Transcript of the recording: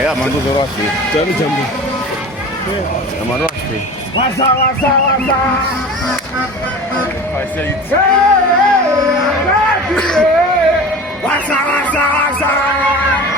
É, manda o Rossi. Tabii tabii. Ama Rossi. Wasa, wasa, wasa. Vai ser isso. Wasa, wasa, wasa.